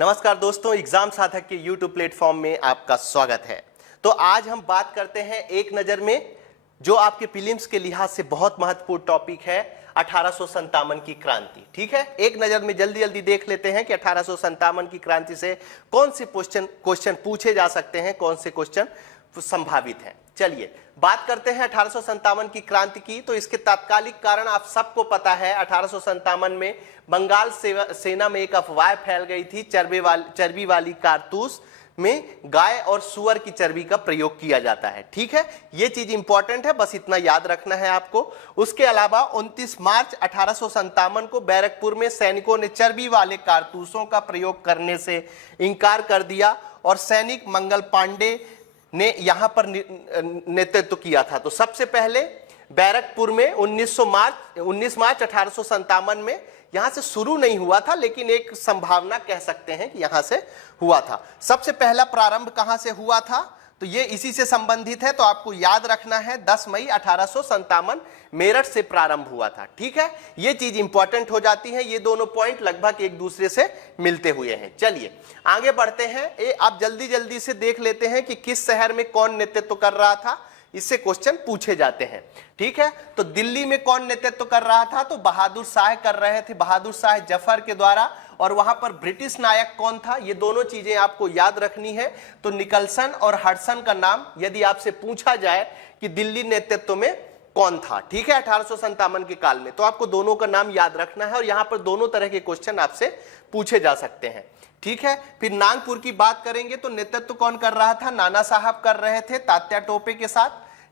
नमस्कार दोस्तों, एग्जाम साधक के YouTube प्लेटफॉर्म में आपका स्वागत है। तो आज हम बात करते हैं एक नज़र में जो आपके प्रीलिम्स के लिहाज से बहुत महत्वपूर्ण टॉपिक है, 1857 की क्रांति। ठीक है, एक नज़र में जल्दी जल्दी देख लेते हैं कि 1857 की क्रांति से कौन से क्वेश्चन पूछे जा सकते हैं, कौन से क्वेश्चन संभावित हैं। चलिए बात करते हैं 1857 की क्रांति की। तो इसके तात्कालिक कारण आप सबको पता है, 1857 में बंगाल सेना में एक अफवाह फैल गई थी, चर्बी वाली कारतूस में गाय और सुअर की चर्बी का प्रयोग किया जाता है। ठीक है, यह चीज इंपॉर्टेंट है, बस इतना याद रखना है आपको। उसके अलावा 29 मार्च 1857 को बैरकपुर में सैनिकों ने चर्बी वाले कारतूसों का प्रयोग करने से इनकार कर दिया और सैनिक मंगल पांडे ने यहां पर नेतृत्व किया था। तो सबसे पहले बैरकपुर में 19 मार्च 1857 में यहां से शुरू नहीं हुआ था, लेकिन एक संभावना कह सकते हैं कि यहां से हुआ था। सबसे पहला प्रारंभ कहां से हुआ था, तो ये इसी से संबंधित है, तो आपको याद रखना है 10 मई 1857 मेरठ से प्रारंभ हुआ था। ठीक है, ये चीज इंपॉर्टेंट हो जाती है, ये दोनों पॉइंट लगभग एक दूसरे से मिलते हुए हैं। चलिए आगे बढ़ते हैं। आप जल्दी जल्दी से देख लेते हैं कि किस शहर में कौन नेतृत्व कर रहा था, इससे क्वेश्चन पूछे जाते हैं। ठीक है, तो दिल्ली में कौन नेतृत्व कर रहा था, तो बहादुर शाह कर रहे थे, बहादुर शाह जफर के द्वारा। और वहां पर ब्रिटिश नायक कौन था, ये दोनों चीजें आपको याद रखनी है। तो निकलसन और हडसन का नाम यदि आपसे पूछा जाए कि दिल्ली नेतृत्व में कौन था, ठीक है, 1857 के काल में, तो आपको दोनों का नाम याद रखना है और यहां पर दोनों तरह के क्वेश्चन आपसे पूछे जा सकते हैं। ठीक है, फिर नागपुर की बात करेंगे तो नेतृत्व कौन कर रहा था, नाना साहब कर रहे थे तात्या टोपे के साथ।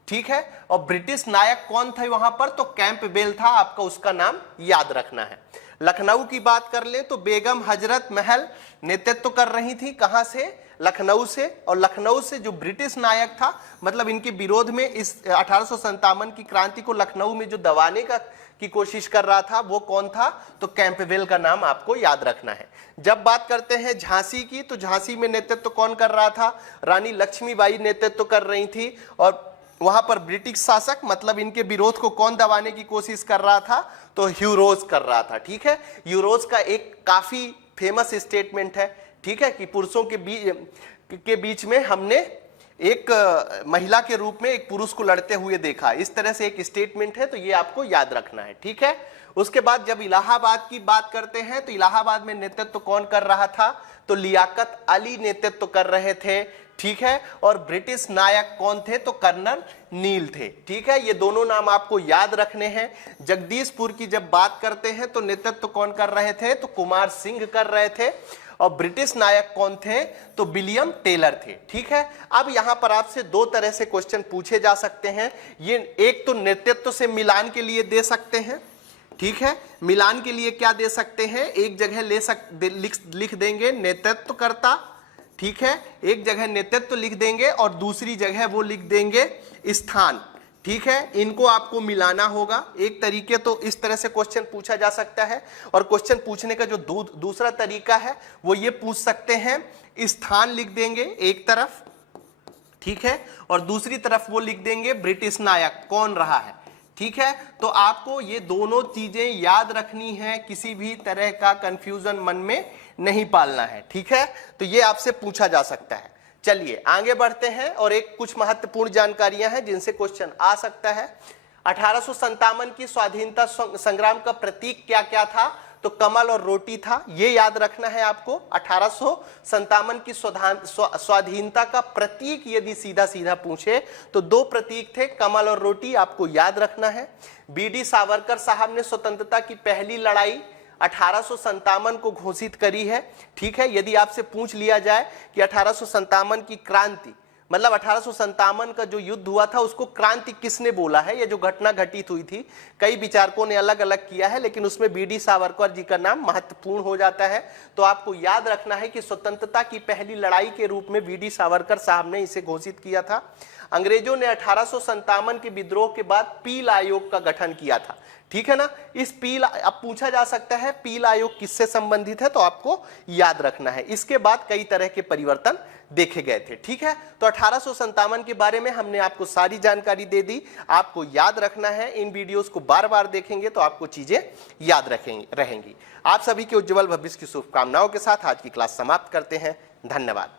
ठीक है, और ब्रिटिश नायक कौन थे वहां पर, तो कैंपबेल था, आपका उसका नाम याद रखना है। लखनऊ की बात कर लें तो बेगम हजरत महल नेतृत्व कर रही थी, कहां से, लखनऊ से। और लखनऊ से जो ब्रिटिश नायक था, मतलब इनके विरोध में इस 1857 की क्रांति को लखनऊ में जो दबाने की कोशिश कर रहा था, वो कौन था, तो कैंपबेल का नाम आपको याद रखना है। जब बात करते हैं झांसी की, तो झांसी में नेतृत्व कौन कर रहा था, रानी लक्ष्मीबाई नेतृत्व कर रही थी। और वहां पर ब्रिटिश शासक, मतलब इनके विरोध को कौन दबाने की कोशिश कर रहा था, तो ह्यू रोज कर रहा था। ठीक है, ह्यू रोज का एक काफी फेमस स्टेटमेंट है, ठीक है, कि पुरुषों के बीच में हमने एक महिला के रूप में एक पुरुष को लड़ते हुए देखा, इस तरह से एक स्टेटमेंट है, तो ये आपको याद रखना है। ठीक है, उसके बाद जब इलाहाबाद की बात करते हैं तो इलाहाबाद में नेतृत्व कौन कर रहा था, तो लियाकत अली नेतृत्व कर रहे थे। ठीक है, और ब्रिटिश नायक कौन थे, तो कर्नल नील थे। ठीक है, ये दोनों नाम आपको याद रखने हैं। जगदीशपुर की जब बात करते हैं तो नेतृत्व कौन कर रहे थे, तो कुमार सिंह कर रहे थे। और ब्रिटिश नायक कौन थे, तो विलियम टेलर थे। ठीक है, अब यहां पर आपसे दो तरह से क्वेश्चन पूछे जा सकते हैं। ये एक तो नेतृत्व से मिलान के लिए दे सकते हैं, ठीक है, मिलान के लिए क्या दे सकते हैं, एक जगह लिख देंगे नेतृत्वकर्ता, ठीक है, एक जगह नेतृत्व लिख देंगे और दूसरी जगह वो लिख देंगे स्थान। ठीक है, इनको आपको मिलाना होगा। एक तरीके तो इस तरह से क्वेश्चन पूछा जा सकता है, और क्वेश्चन पूछने का जो दूसरा तरीका है वो ये पूछ सकते हैं, स्थान लिख देंगे एक तरफ, ठीक है, और दूसरी तरफ वो लिख देंगे ब्रिटिश नायक कौन रहा है। ठीक है, तो आपको ये दोनों चीजें याद रखनी है, किसी भी तरह का कंफ्यूजन मन में नहीं पालना है। ठीक है, तो ये आपसे पूछा जा सकता है। चलिए आगे बढ़ते हैं, और एक कुछ महत्वपूर्ण जानकारियां हैं जिनसे क्वेश्चन आ सकता है। 1857 की स्वाधीनता संग्राम का प्रतीक क्या क्या था, तो कमल और रोटी था, ये याद रखना है आपको। 1857 की स्वाधीनता का प्रतीक यदि सीधा सीधा पूछे तो दो प्रतीक थे, कमल और रोटी, आपको याद रखना है। बीडी सावरकर साहब ने स्वतंत्रता की पहली लड़ाई 1857 को घोषित करी है। ठीक है, यदि आपसे पूछ लिया जाए कि 1857 की क्रांति, मतलब 1857 का जो युद्ध हुआ था उसको क्रांति किसने बोला है, ये जो घटना घटित हुई थी, कई विचारकों ने अलग अलग किया है, लेकिन उसमें बीडी सावरकर जी का नाम महत्वपूर्ण हो जाता है। तो आपको याद रखना है कि स्वतंत्रता की पहली लड़ाई के रूप में बीडी सावरकर साहब ने इसे घोषित किया था। अंग्रेजों ने 1857 के विद्रोह के बाद पील आयोग का गठन किया था। ठीक है ना। इस पील अब पूछा जा सकता है पील आयोग किससे संबंधित है, तो आपको याद रखना है। इसके बाद कई तरह के परिवर्तन देखे गए थे। ठीक है, तो 1857 के बारे में हमने आपको सारी जानकारी दे दी। आपको याद रखना है, इन वीडियोस को बार बार देखेंगे तो आपको चीजें याद रहेंगी। आप सभी के उज्जवल भविष्य की शुभकामनाओं के साथ आज की क्लास समाप्त करते हैं। धन्यवाद।